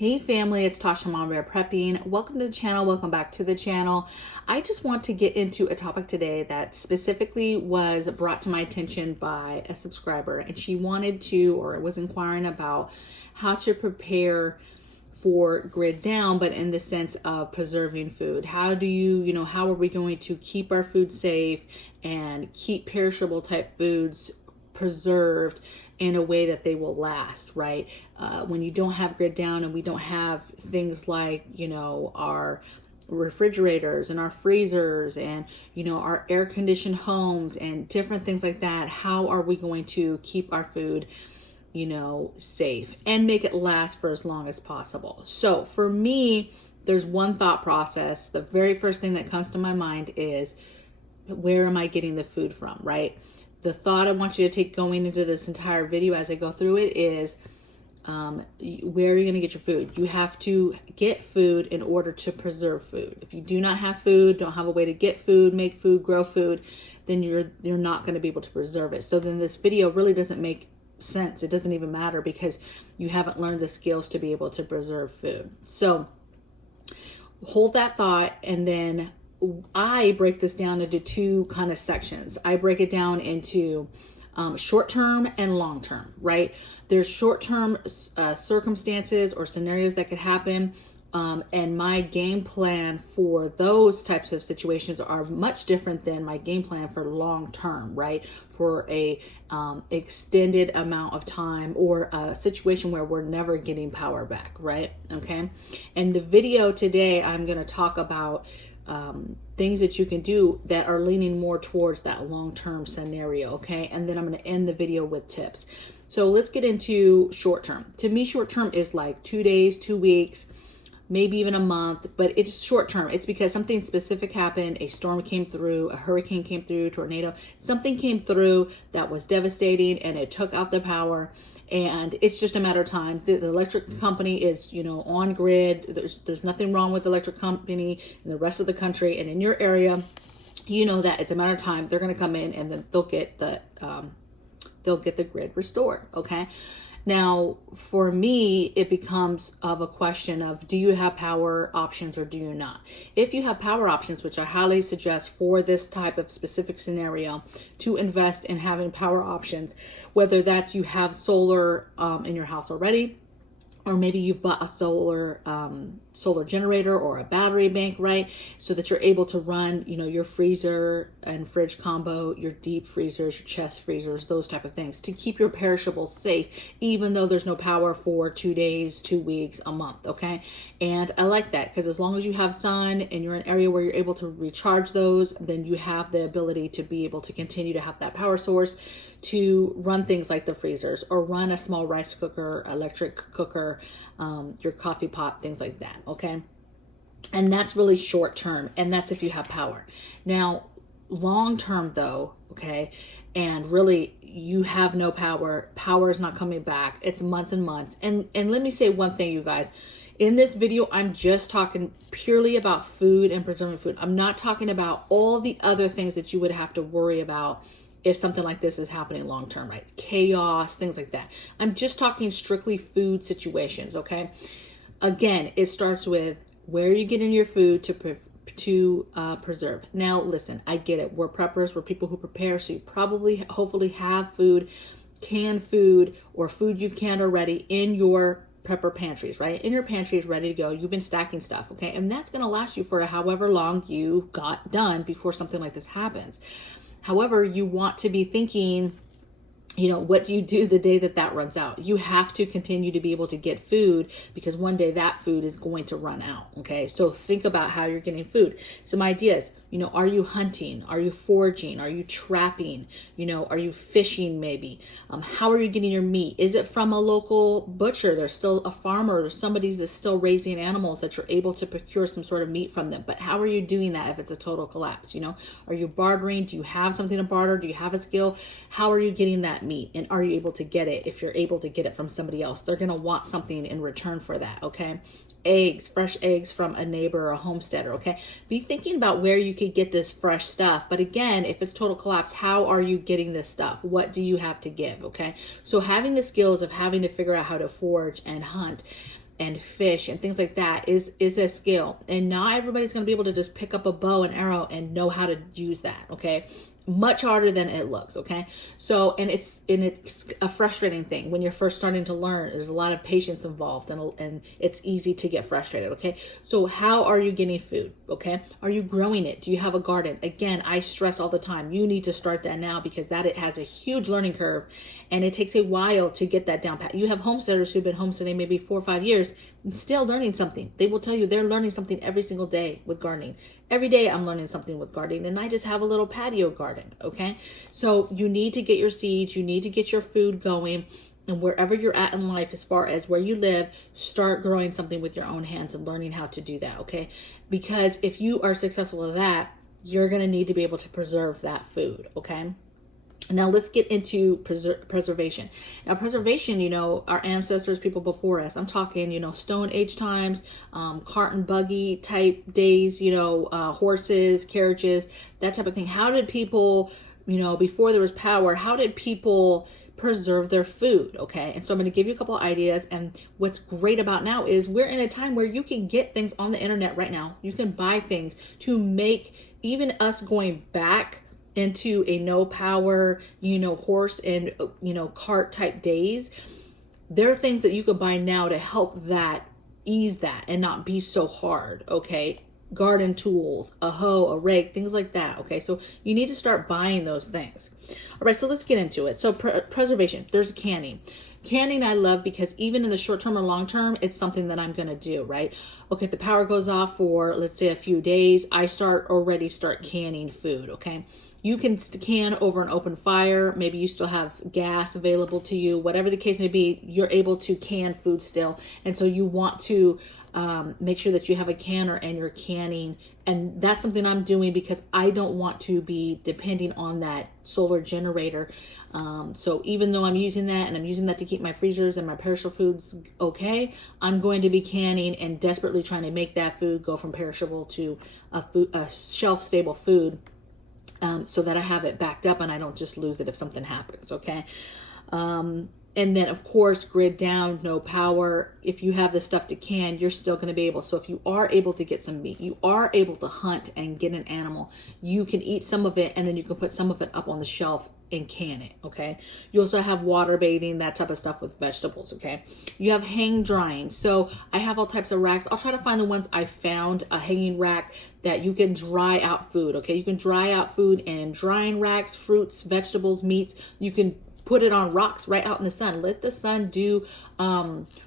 Hey family, it's Tasha Mama Bear Prepping. Welcome to the channel. Welcome back to the channel. I just want to get into a topic today that specifically was brought to my attention by a subscriber, and she wanted to, or was inquiring about how to prepare for grid down, but in the sense of preserving food. How do you, how are we going to keep our food safe and keep perishable type foods preserved in a way that they will last, right? When you don't have grid down and we don't have things like, our refrigerators and our freezers and, our air conditioned homes and different things like that, how are we going to keep our food, safe and make it last for as long as possible? So for me, there's one thought process. The very first thing that comes to my mind is, where am I getting the food from, right? The thought I want you to take going into this entire video as I go through it is, where are you going to get your food? You have to get food in order to preserve food. If you do not have food, don't have a way to get food, make food, grow food, then you're not going to be able to preserve it. So then this video really doesn't make sense. It doesn't even matter because you haven't learned the skills to be able to preserve food. So hold that thought, and then I break this down into two kind of sections. I break it down into short-term and long-term, right? There's short-term circumstances or scenarios that could happen, and my game plan for those types of situations are much different than my game plan for long-term, right? For a extended amount of time, or a situation where we're never getting power back, right? Okay. And the video today, I'm going to talk about things that you can do that are leaning more towards that long-term scenario, okay? And then I'm going to end the video with tips. So let's get into short-term. To me, short-term is like 2 days, 2 weeks, maybe even a month, but it's short-term. It's because something specific happened. A storm came through, a hurricane came through, tornado, something came through that was devastating, and it took out the power. And it's just a matter of time. The electric company is, on grid. There's nothing wrong with the electric company in the rest of the country, and in your area, that it's a matter of time. They're going to come in, and then they'll get the grid restored. Okay. Now, for me, it becomes of a question of, do you have power options or do you not? If you have power options, which I highly suggest for this type of specific scenario, to invest in having power options, whether that's you have solar in your house already, or maybe you've bought a solar generator or a battery bank, right? So that you're able to run, your freezer and fridge combo, your deep freezers, your chest freezers, those type of things to keep your perishables safe, even though there's no power for 2 days, 2 weeks, a month, okay? And I like that because as long as you have sun and you're in an area where you're able to recharge those, then you have the ability to be able to continue to have that power source to run things like the freezers, or run a small rice cooker, electric cooker, your coffee pot, things like that, okay? And that's really short term, and that's if you have power. Now, long term though, okay, and really you have no power, power is not coming back, it's months and months. And let me say one thing, you guys. In this video, I'm just talking purely about food and preserving food. I'm not talking about all the other things that you would have to worry about if something like this is happening long term, right? Chaos, things like that. I'm just talking strictly food situations, okay? Again, it starts with, where are you getting your food to preserve? Now, listen, I get it. We're preppers. We're people who prepare. So you probably, hopefully have food, canned food, or food you've canned already in your prepper pantries, right? In your pantries, ready to go. You've been stacking stuff, okay? And that's going to last you for however long you got done before something like this happens. However, you want to be thinking, what do you do the day that runs out? You have to continue to be able to get food, because one day that food is going to run out. Okay. So think about how you're getting food. Some ideas, are you hunting? Are you foraging? Are you trapping? Are you fishing maybe? How are you getting your meat? Is it from a local butcher? There's still a farmer or somebody that's still raising animals that you're able to procure some sort of meat from them. But how are you doing that if it's a total collapse? Are you bartering? Do you have something to barter? Do you have a skill? How are you getting that meat? And are you able to get it? If you're able to get it from somebody else, they're going to want something in return for that. Okay. Eggs, fresh eggs from a neighbor or a homesteader, okay? Be thinking about where you could get this fresh stuff. But again, if it's total collapse, how are you getting this stuff? What do you have to give, okay? So having the skills of having to figure out how to forage and hunt and fish and things like that is a skill. And not everybody's going to be able to just pick up a bow and arrow and know how to use that, okay? Much harder than it looks, okay? So, and it's a frustrating thing when you're first starting to learn. There's a lot of patience involved, and it's easy to get frustrated, okay? So how are you getting food, okay? Are you growing it? Do you have a garden? Again, I stress all the time, you need to start that now, because it has a huge learning curve, and it takes a while to get that down pat. You have homesteaders who've been homesteading maybe 4 or 5 years and still learning something. They will tell you they're learning something every single day with gardening. Every day I'm learning something with gardening, and I just have a little patio garden, okay? So you need to get your seeds, you need to get your food going, and wherever you're at in life, as far as where you live, start growing something with your own hands and learning how to do that, okay? Because if you are successful at that, you're gonna need to be able to preserve that food, okay? Now let's get into preservation. Now preservation, our ancestors, people before us, I'm talking, Stone Age times, cart and buggy type days, horses, carriages, that type of thing. How did people, before there was power, how did people preserve their food? Okay. And so I'm going to give you a couple of ideas. And what's great about now is we're in a time where you can get things on the internet right now. You can buy things to make even us going back into a no power, horse and, cart type days. There are things that you can buy now to help that, ease that, and not be so hard. Okay. Garden tools, a hoe, a rake, things like that. Okay. So you need to start buying those things. All right. So let's get into it. So preservation, there's canning. Canning I love because even in the short term or long term, it's something that I'm going to do, right? Okay, if the power goes off for, let's say, a few days, I start canning food, okay? You can can over an open fire. Maybe you still have gas available to you. Whatever the case may be, you're able to can food still. And so you want to make sure that you have a canner and you're canning. And that's something I'm doing because I don't want to be depending on that solar generator. So even though I'm using that and I'm using that to keep my freezers and my perishable foods okay, I'm going to be canning and desperately trying to make that food go from perishable to a shelf-stable food. So that I have it backed up and I don't just lose it if something happens, okay? And then, of course, grid down, no power. If you have the stuff to can, you're still going to be able. So if you are able to get some meat, you are able to hunt and get an animal, you can eat some of it and then you can put some of it up on the shelf and can it, okay? You also have water bathing, that type of stuff with vegetables, okay? You have hang drying. So I have all types of racks. I'll try to find the ones I found, a hanging rack that you can dry out food, okay? You can dry out food in drying racks, fruits, vegetables, meats. You can put it on rocks right out in the sun. Let the sun do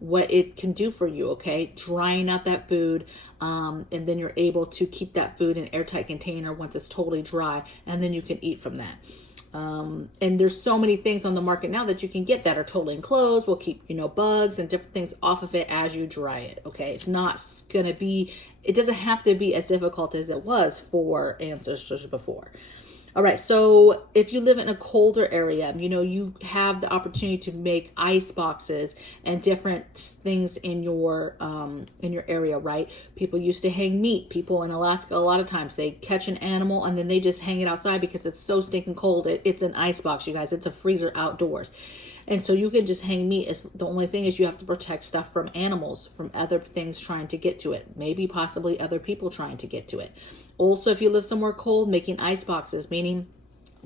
what it can do for you, okay? Drying out that food, and then you're able to keep that food in an airtight container once it's totally dry, and then you can eat from that. And there's so many things on the market now that you can get that are totally enclosed, will keep, bugs and different things off of it as you dry it, okay? It's not going to be, it doesn't have to be as difficult as it was for ancestors before. All right, so if you live in a colder area, you have the opportunity to make ice boxes and different things in your area, right? People used to hang meat. People in Alaska, a lot of times, they catch an animal and then they just hang it outside because it's so stinking cold. It's an ice box, you guys. It's a freezer outdoors. And so you can just hang meat. The only thing is you have to protect stuff from animals, from other things trying to get to it. Maybe possibly other people trying to get to it. Also, if you live somewhere cold, making ice boxes, meaning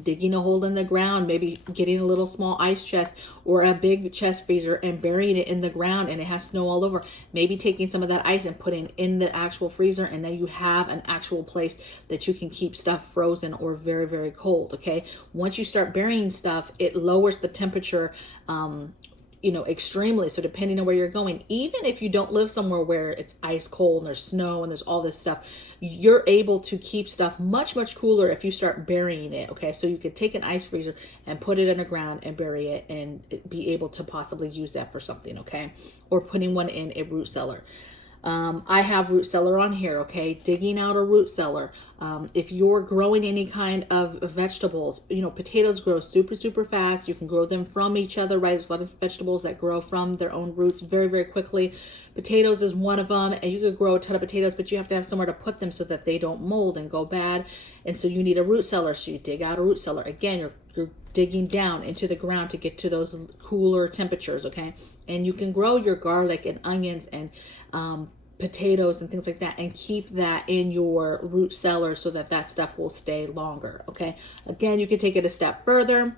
digging a hole in the ground, maybe getting a little small ice chest or a big chest freezer and burying it in the ground and it has snow all over. Maybe taking some of that ice and putting in the actual freezer, and then you have an actual place that you can keep stuff frozen or very, very cold, okay? Once you start burying stuff, it lowers the temperature extremely. So depending on where you're going, even if you don't live somewhere where it's ice cold and there's snow and there's all this stuff, you're able to keep stuff much, much cooler if you start burying it, okay? So you could take an ice freezer and put it underground and bury it and be able to possibly use that for something, okay? Or putting one in a root cellar. I have root cellar on here, okay? Digging out a root cellar. If you're growing any kind of vegetables, potatoes grow super, super fast. You can grow them from each other, right? There's a lot of vegetables that grow from their own roots very, very quickly. Potatoes is one of them, and you could grow a ton of potatoes, but you have to have somewhere to put them so that they don't mold and go bad. And so you need a root cellar. So you dig out a root cellar. Again, you're digging down into the ground to get to those cooler temperatures, okay? And you can grow your garlic and onions and potatoes and things like that, and keep that in your root cellar so that that stuff will stay longer, okay? Again, you can take it a step further.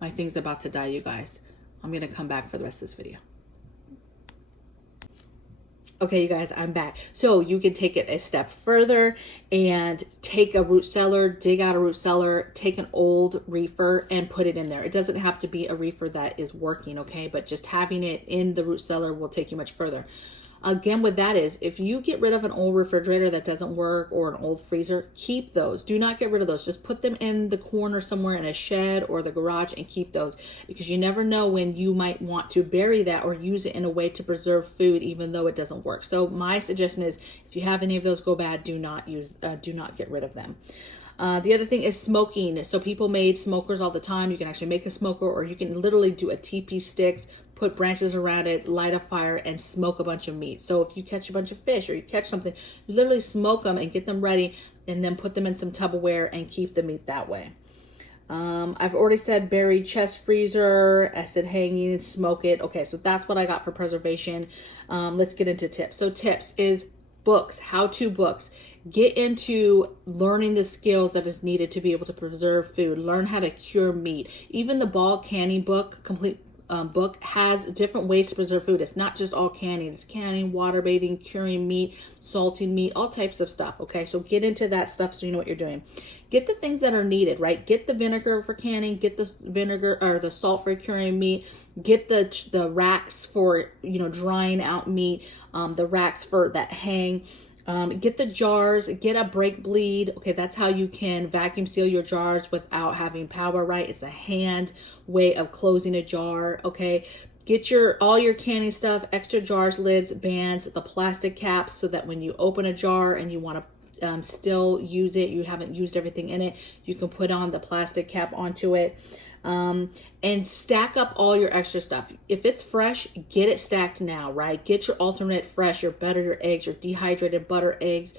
My thing's about to die, you guys. I'm gonna come back for the rest of this video. Okay, you guys, I'm back. So you can take it a step further and take a root cellar, dig out a root cellar, take an old reefer and put it in there. It doesn't have to be a reefer that is working, okay? But just having it in the root cellar will take you much further. Again, what that is, if you get rid of an old refrigerator that doesn't work or an old freezer, keep those. Do not get rid of those. Just put them in the corner somewhere in a shed or the garage and keep those, because you never know when you might want to bury that or use it in a way to preserve food, even though it doesn't work. So my suggestion is, if you have any of those go bad, do not get rid of them. The other thing is smoking. So people made smokers all the time. You can actually make a smoker, or you can literally do a TP sticks, put branches around it, light a fire, and smoke a bunch of meat. So if you catch a bunch of fish or you catch something, you literally smoke them and get them ready, and then put them in some Tupperware and keep the meat that way. I've already said buried chest freezer. I said hanging and smoke it. Okay, so that's what I got for preservation. Let's get into tips. So tips is books, how-to books. Get into learning the skills that is needed to be able to preserve food. Learn how to cure meat. Even the Ball Canning book, complete book, has different ways to preserve food. It's not just all canning. It's canning, water bathing, curing meat, salting meat, all types of stuff, okay? So get into that stuff so you know what you're doing. Get the things that are needed, right? Get the vinegar for canning, get the vinegar or the salt for curing meat, get the racks for, drying out meat, the racks for that hang. Get the jars, get a brake bleed. Okay, that's how you can vacuum seal your jars without having power, right? It's a hand way of closing a jar, okay? Get all your canning stuff, extra jars, lids, bands, the plastic caps, so that when you open a jar and you want to still use it, you haven't used everything in it, you can put on the plastic cap onto it. And stack up all your extra stuff. If it's fresh, get it stacked now, right? Get your alternate fresh, your butter, your eggs, your dehydrated butter, eggs,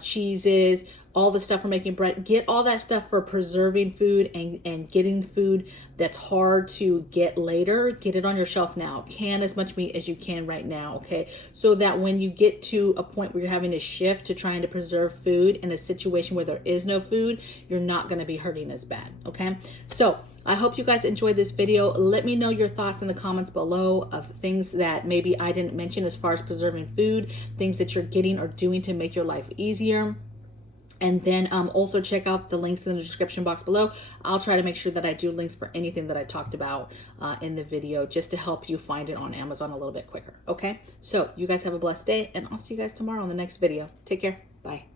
cheeses, all the stuff for making bread. Get all that stuff for preserving food and getting food that's hard to get later. Get it on your shelf now. Can as much meat as you can right now, okay? So that when you get to a point where you're having to shift to trying to preserve food in a situation where there is no food, you're not going to be hurting as bad, okay? So I hope you guys enjoyed this video. Let me know your thoughts in the comments below of things that maybe I didn't mention as far as preserving food, things that you're getting or doing to make your life easier. And then also check out the links in the description box below. I'll try to make sure that I do links for anything that I talked about in the video, just to help you find it on Amazon a little bit quicker, okay? So you guys have a blessed day, and I'll see you guys tomorrow in the next video. Take care. Bye.